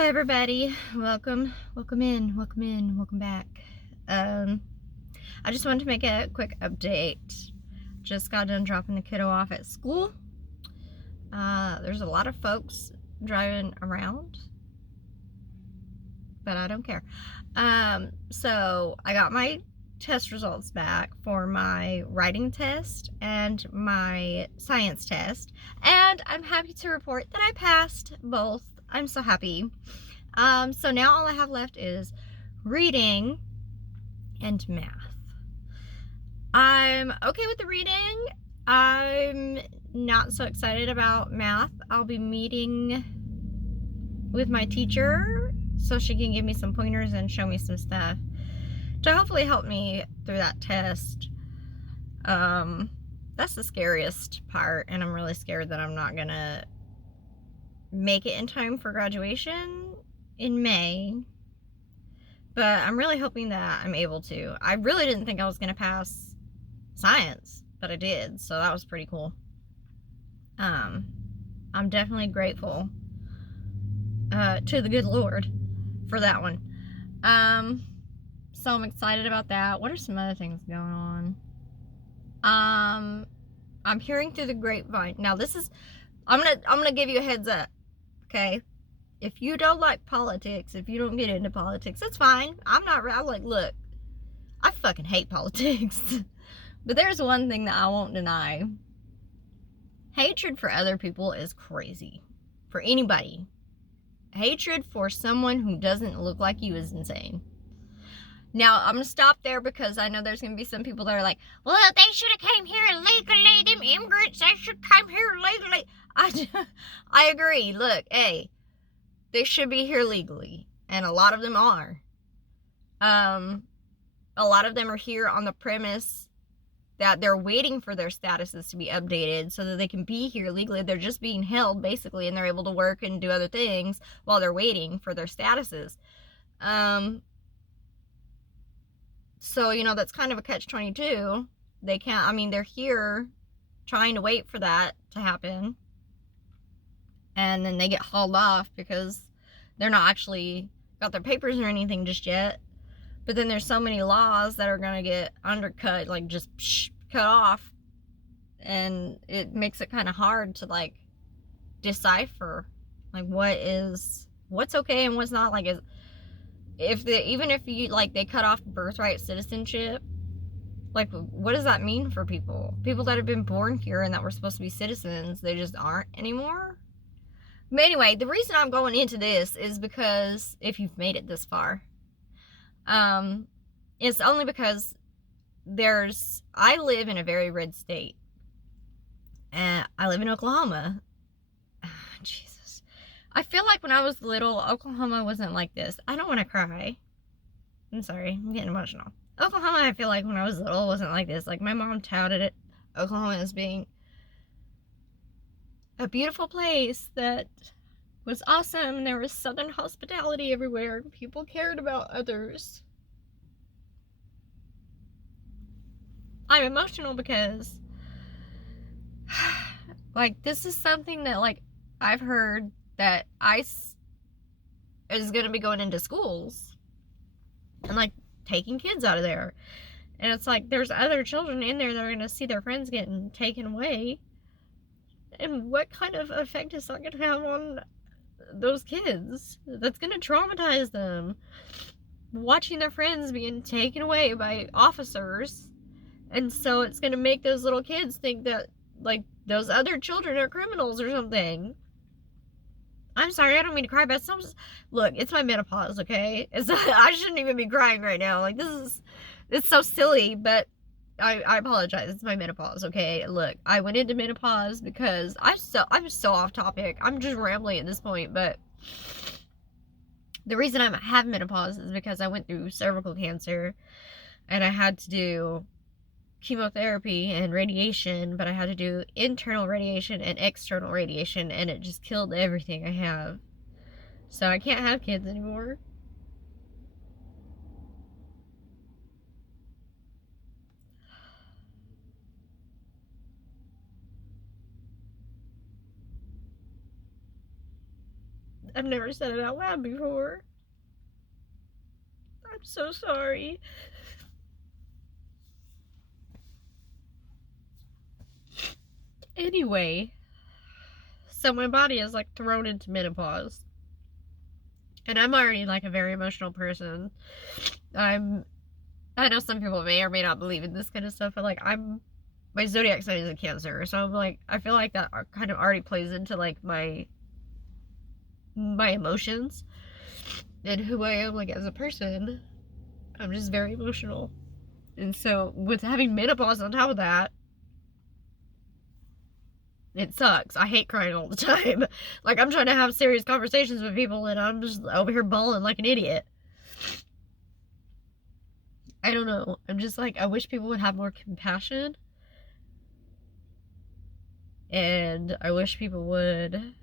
Hello everybody, welcome in, welcome back. I just wanted to make a quick update. Just got done dropping the kiddo off at school. There's a lot of folks driving around, but I don't care. So I got my test results back for my writing test and my science test, and I'm happy to report that I passed both. I'm so happy. So now all I have left is reading and math. I'm okay with the reading. I'm not so excited about math. I'll be meeting with my teacher so she can give me some pointers and show me some stuff to hopefully help me through that test. That's the scariest part, and I'm really scared that I'm not gonna make it in time for graduation in May, but I'm really hoping that I'm able to. I really didn't think I was gonna pass science, but I did, so that was pretty cool. I'm definitely grateful to the good Lord for that one. So I'm excited about that. What are some other things going on? I'm hearing through the grapevine. Now I'm gonna give you a heads up, okay? If you don't like politics, if you don't get into politics, that's fine. I'm like, look, I fucking hate politics. But there's one thing that I won't deny. Hatred for other people is crazy. For anybody. Hatred for someone who doesn't look like you is insane. Now, I'm going to stop there because I know there's going to be some people that are like, well, they should have came here illegally. Them immigrants, they should come here legally. I agree. Look, hey, they should be here legally. And a lot of them are. A lot of them are here on the premise that they're waiting for their statuses to be updated so that they can be here legally. They're just being held, basically, and they're able to work and do other things while they're waiting for their statuses. So, that's kind of a catch-22. They can't, they're here trying to wait for that to happen. And then they get hauled off because they're not actually got their papers or anything just yet. But then there's so many laws that are going to get undercut, like just cut off. And it makes it kind of hard to decipher like what's okay and what's not. Like, even if you they cut off birthright citizenship, like what does that mean for people that have been born here and that were supposed to be citizens? They just aren't anymore. But anyway, the reason I'm going into this is because if you've made it this far, it's only because I live in a very red state, and I live in Oklahoma. Jesus, I feel like when I was little, Oklahoma wasn't like this. I don't want to cry. I'm sorry, I'm getting emotional. Oklahoma, I feel like when I was little, wasn't like this. Like, my mom touted it, Oklahoma, as being a beautiful place that was awesome. There was southern hospitality everywhere. People cared about others. I'm emotional because this is something that I've heard that ICE is going to be going into schools and taking kids out of there. And it's there's other children in there that are going to see their friends getting taken away. And what kind of effect is that going to have on those kids? That's going to traumatize them. Watching their friends being taken away by officers. And so it's going to make those little kids think that, those other children are criminals or something. I'm sorry, I don't mean to cry, but look, it's my menopause, okay? I shouldn't even be crying right now. It's so silly, but I apologize. It's my menopause, okay? Look, I went into menopause because I'm so off topic. I'm just rambling at this point, but the reason I have menopause is because I went through cervical cancer, and I had to do chemotherapy and radiation, but I had to do internal radiation and external radiation, and it just killed everything I have. So I can't have kids anymore. I've never said it out loud before. I'm so sorry. Anyway, so my body is like thrown into menopause. And I'm already like a very emotional person. I know some people may or may not believe in this kind of stuff, but like my zodiac sign is a Cancer, so I'm like, I feel like that kind of already plays into like my emotions and who I am like as a person. I'm just very emotional. And so with having menopause on top of that, it sucks. I hate crying all the time. Like, I'm trying to have serious conversations with people and I'm just over here bawling like an idiot. I don't know. I'm just like, I wish people would have more compassion. And I wish people would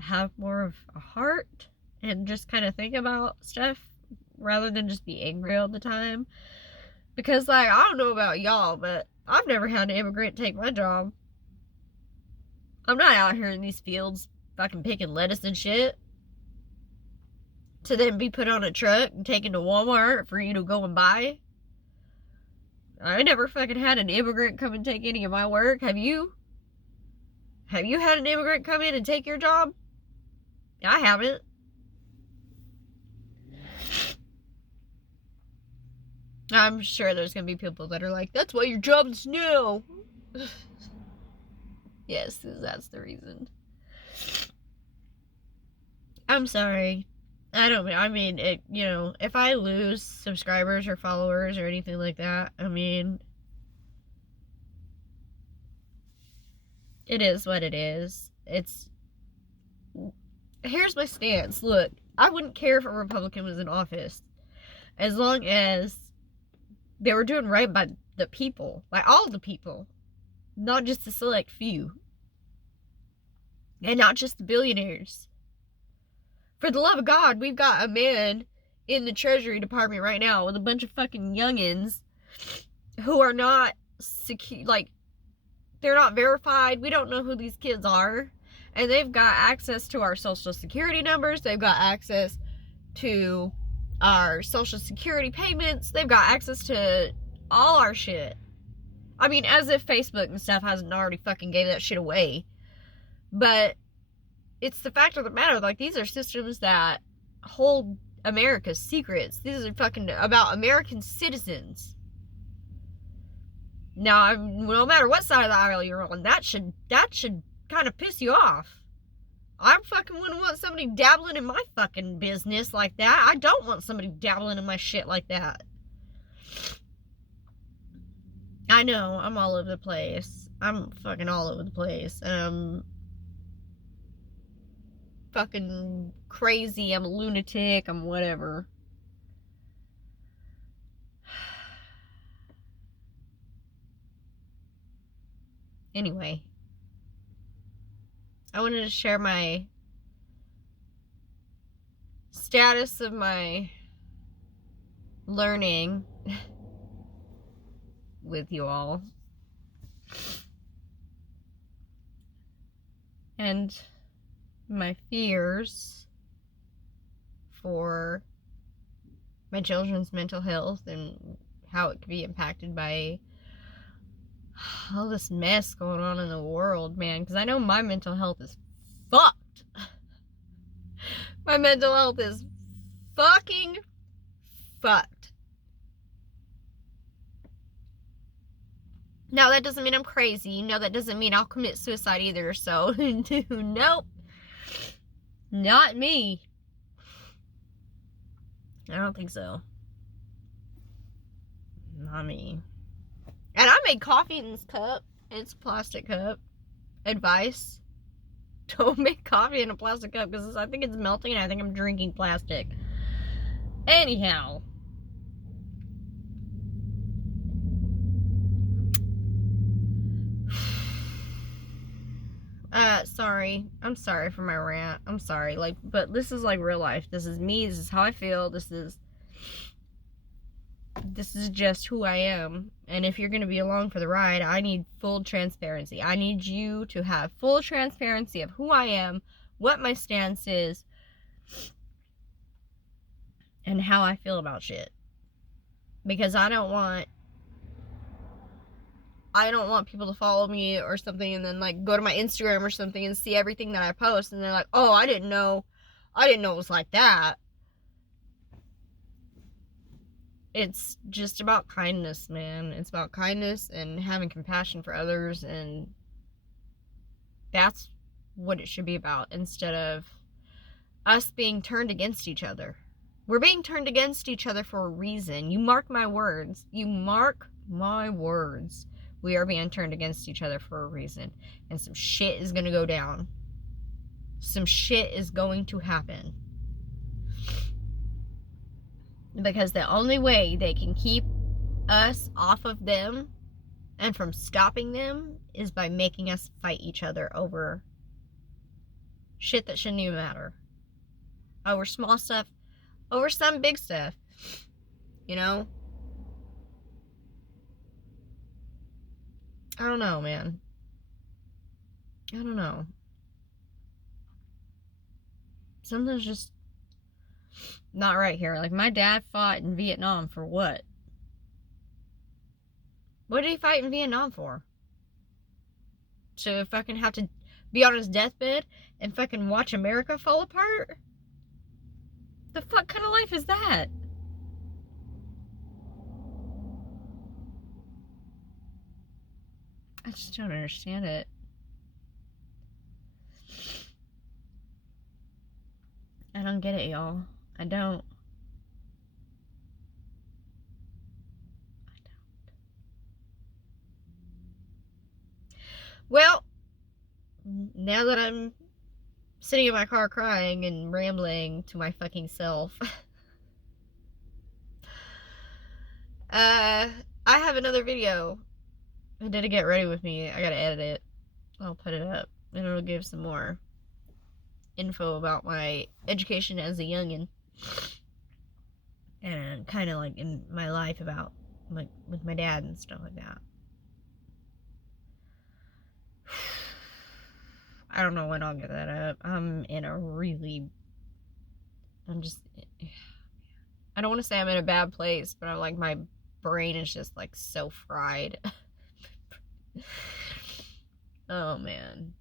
have more of a heart and just kind of think about stuff rather than just be angry all the time. Because, like, I don't know about y'all, but I've never had an immigrant take my job. I'm not out here in these fields fucking picking lettuce and shit to then be put on a truck and taken to Walmart for you to go and buy. I never fucking had an immigrant come and take any of my work. Have you? Have you had an immigrant come in and take your job? I haven't. I'm sure there's gonna be people that are like, that's why your job is new. Yes, that's the reason. I'm sorry. I mean, it, you know, if I lose subscribers or followers or anything like that, I mean, it is what it is. Here's my stance. Look, I wouldn't care if a Republican was in office as long as they were doing right by the people, by all the people, not just a select few, and not just the billionaires. For the love of God, we've got a man in the Treasury Department right now with a bunch of fucking youngins who are not secure, like, they're not verified. We don't know who these kids are. And they've got access to our social security numbers. They've got access to our social security payments. They've got access to all our shit. I mean, as if Facebook and stuff hasn't already fucking gave that shit away. But it's the fact of the matter, like, these are systems that hold America's secrets. These are fucking about American citizens. Now, no matter what side of the aisle you're on, that should kind of piss you off. I fucking wouldn't want somebody dabbling in my fucking business like that. I don't want somebody dabbling in my shit like that. I know, I'm all over the place. I'm fucking all over the place. Fucking crazy. I'm a lunatic. I'm whatever. Anyway, I wanted to share my status of my learning with you all. And my fears for my children's mental health and how it could be impacted by all this mess going on in the world, man. Because I know my mental health is fucked. My mental health is fucking fucked. Now, that doesn't mean I'm crazy. No, that doesn't mean I'll commit suicide either. So, nope. Not me. I don't think so. Not me. And I made coffee in this cup. It's a plastic cup. Advice: don't make coffee in a plastic cup because I think it's melting and I think I'm drinking plastic. Anyhow. Sorry. I'm sorry for my rant. I'm sorry. Like, but this is like real life. This is me. This is how I feel. This is just who I am. And if you're going to be along for the ride, I need full transparency. I need you to have full transparency of who I am, what my stance is, and how I feel about shit. Because I don't want people to follow me or something and then like go to my Instagram or something and see everything that I post and they're like, oh, I didn't know it was like that. It's just about kindness, man. It's about kindness and having compassion for others, and that's what it should be about, instead of us being turned against each other. We're being turned against each other for a reason. You mark my words. You mark my words. We are being turned against each other for a reason. And some shit is going to go down. Some shit is going to happen. Because the only way they can keep us off of them and from stopping them is by making us fight each other over shit that shouldn't even matter. Over small stuff. Over some big stuff. You know? I don't know, man. I don't know. Something's just not right here. Like, my dad fought in Vietnam for what? What did he fight in Vietnam for? To fucking have to be on his deathbed and fucking watch America fall apart? The fuck kind of life is that? I just don't understand it. I don't get it, y'all. I don't. Well, now that I'm sitting in my car crying and rambling to my fucking self, I have another video. I did a get ready with me. I gotta edit it. I'll put it up, and it'll give some more info about my education as a youngin', and kind of like in my life about like with my dad and stuff like that. I don't know when I'll get that up. I don't want to say I'm in a bad place, but I'm like, my brain is just like so fried. Oh man.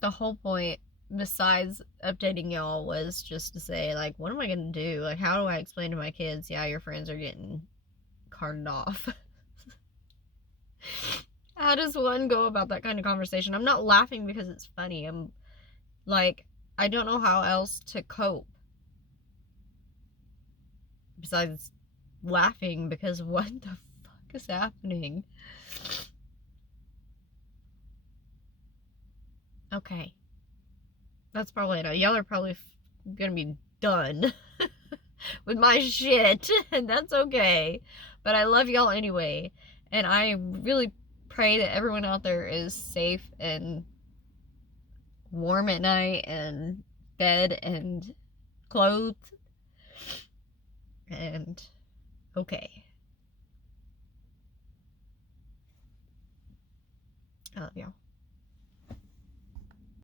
The whole point, besides updating y'all, was just to say, like, what am I gonna do? Like, how do I explain to my kids, yeah, your friends are getting carted off? How does one go about that kind of conversation? I'm not laughing because it's funny. I'm like, I don't know how else to cope besides laughing, because what the fuck is happening? Okay. That's probably enough. Y'all are probably gonna be done with my shit, and that's okay. But I love y'all anyway, and I really pray that everyone out there is safe and warm at night and fed and clothed and okay. I love y'all.